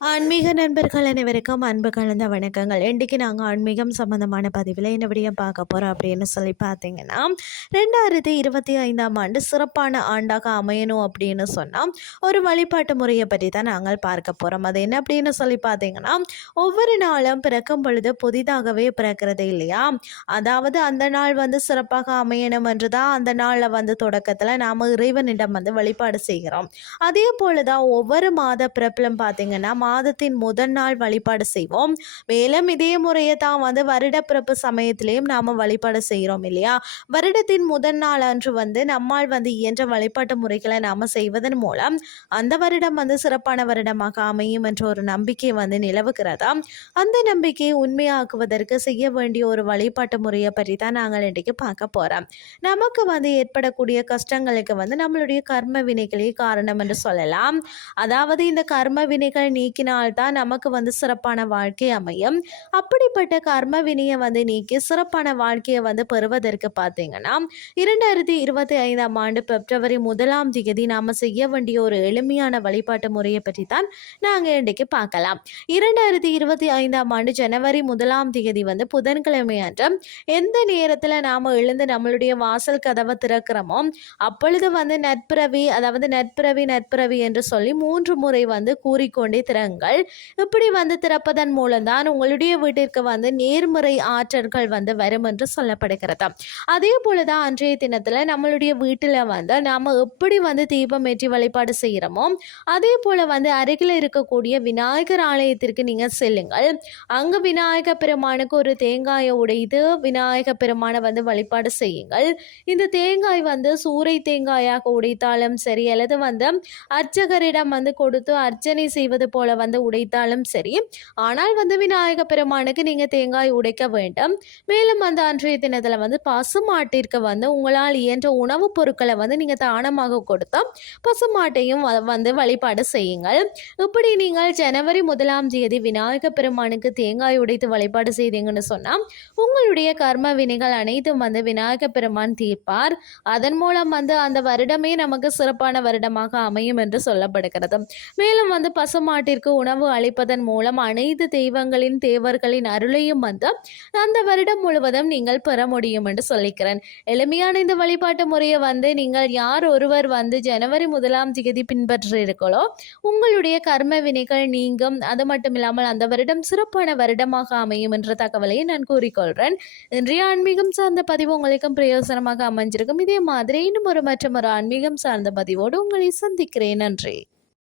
ஆன்மீக நண்பர்கள் அனைவருக்கும் அன்பு கலந்த வணக்கங்கள். இன்றைக்கி நாங்கள் ஆன்மீகம் சம்மந்தமான பதிவில் என்ன விடியம் பார்க்க போகிறோம் அப்படின்னு சொல்லி பார்த்தீங்கன்னா ரெண்டாயிரத்தி இருபத்தி ஐந்தாம் ஆண்டு சிறப்பான ஆண்டாக அமையணும் அப்படின்னு சொன்னால் ஒரு வழிபாட்டு முறையை பற்றி தான் நாங்கள் பார்க்க போகிறோம் அது என்ன அப்படின்னு சொல்லி பார்த்தீங்கன்னா ஒவ்வொரு நாளும் பிறக்கும் பொழுது புதிதாகவே பிறக்கிறது இல்லையா? அதாவது அந்த நாள் வந்து சிறப்பாக அமையணும் என்று தான் அந்த நாளில் வந்து தொடக்கத்தில் நாம் இறைவனிடம் வந்து வழிபாடு செய்கிறோம். அதே போல தான் ஒவ்வொரு மாத பிறப்பிலும் பார்த்தீங்கன்னா மாதத்தின் முதல் நாள் வழிபாடு செய்வோம். மேலும் இதே முறையை தான் வந்து வருடப்பிறப்பு சமயத்திலையும் நாம் வழிபாடு செய்கிறோம் இல்லையா? வருடத்தின் முதல் நாள் அன்று வந்து நம்மால் வந்து இயன்ற வழிபாட்டு முறைகளை நாம் செய்வதன் மூலம் அந்த வருடம் வந்து சிறப்பான வருடமாக அமையும் என்ற ஒரு நம்பிக்கை வந்து நிலவுகிறதா? அந்த நம்பிக்கையை உண்மையாக்குவதற்கு செய்ய வேண்டிய ஒரு வழிபாட்டு முறையை பற்றி தான் நாங்கள் இன்றைக்கு பார்க்க போகிறோம் நமக்கு வந்து ஏற்படக்கூடிய கஷ்டங்களுக்கு வந்து நம்மளுடைய கர்ம வினைகளே காரணம் என்று சொல்லலாம். அதாவது இந்த கர்ம வினைகள் நீக்கி நீக்கினால்தான் நமக்கு வந்து சிறப்பான வாழ்க்கை அமையும். அப்படிப்பட்ட கர்ம வினையை வந்து நீக்கி சிறப்பான வாழ்க்கையை வந்து பெறுவதற்கு பார்த்தீங்கன்னா இரண்டாயிரத்தி இருபத்தி ஐந்தாம் ஆண்டு பிப்ரவரி முதலாம் தேதி நாம் செய்ய வேண்டிய ஒரு எளிமையான வழிபாட்டு முறையை பற்றி தான் நாங்கள் இன்றைக்கு பார்க்கலாம். இரண்டாயிரத்தி இருபத்தி ஐந்தாம் ஆண்டு ஜனவரி முதலாம் தேதி வந்து புதன்கிழமை அன்று எந்த நேரத்தில் நாம் எழுந்து நம்மளுடைய வாசல் கதவை திறக்கிறோமோ அப்பொழுது வந்து நட்பிறவி அதாவது நட்பிறவி நட்பிறவி என்று சொல்லி மூன்று முறை வந்து கூறிக்கொண்டே திறங்க திறங்கள் இப்படி வந்து திறப்பதன் மூலம்தான் உங்களுடைய வீட்டிற்கு வந்து நேர்முறை ஆற்றல்கள் வந்து வரும் என்று சொல்லப்படுகிறது. அதே போல தான் அன்றைய தினத்தில் நம்மளுடைய வீட்டில் வந்து நாம் எப்படி வந்து தீபம் ஏற்றி வழிபாடு செய்கிறோமோ அதே போல் வந்து அருகில் இருக்கக்கூடிய விநாயகர் ஆலயத்திற்கு நீங்கள் செல்லுங்கள். அங்கு விநாயக பெருமானுக்கு ஒரு தேங்காயை உடைத்து விநாயக பெருமானை வந்து வழிபாடு செய்யுங்கள். இந்த தேங்காய் வந்து சூறை தேங்காயாக உடைத்தாலும் சரி அல்லது வந்து அர்ச்சகரிடம் வந்து கொடுத்து அர்ச்சனை செய்வது போல வந்து உடைத்தாலும் சரி. ஆனால் வந்து விநாயக பெருமானுக்கு நீங்கள் தேங்காய் உடைக்க வேண்டும். மேலும் அந்த அன்றைய தினத்தில் வந்து பசுமாட்டிற்கு வந்து உங்களால் இயன்ற உணவுப் பொருட்களை வந்து நீங்கள் தானமாக கொடுத்தா பசுமாட்டையும் வந்து வழிபாடு செய்யுங்கள். இப்படி நீங்கள் ஜனவரி முதலாம் தேதி விநாயக பெருமானுக்கு தேங்காய் உடைத்து வழிபாடு செய்தீங்கன்னு சொன்னால் உங்களுடைய கர்ம வினைகள் அனைத்தும் வந்து விநாயக பெருமான் தீர்ப்பார். அதன் மூலம் வந்து அந்த வருடமே நமக்கு சிறப்பான வருடமாக அமையும் என்று சொல்லப்படுகிறது. மேலும் வந்து பசுமாட்டிற்கு அவர்களுக்கு உணவு அளிப்பதன் மூலம் அனைத்து தெய்வங்களின் தேவர்களின் அருளையும் வந்து அந்த வருடம் முழுவதும் நீங்கள் பெற முடியும் என்று சொல்லிக்கிறேன். எளிமையான இந்த வழிபாட்டு முறையை வந்து நீங்கள் யார் ஒருவர் வந்து ஜனவரி முதலாம் திகதி பின்பற்றிருக்களோ உங்களுடைய கர்ம வினைகள் நீங்கும். அது மட்டும் இல்லாமல் அந்த வருடம் சிறப்பான வருடமாக அமையும் என்ற தகவலை நான் கூறிக்கொள்கிறேன். இன்றைய ஆன்மீகம் சார்ந்த பதிவு உங்களுக்கும் பிரயோசனமாக அமைஞ்சிருக்கும். இதே மாதிரி இன்னும் ஒரு மற்றும் ஒரு ஆன்மீகம் சார்ந்த பதிவோடு உங்களை சந்திக்கிறேன். நன்றி.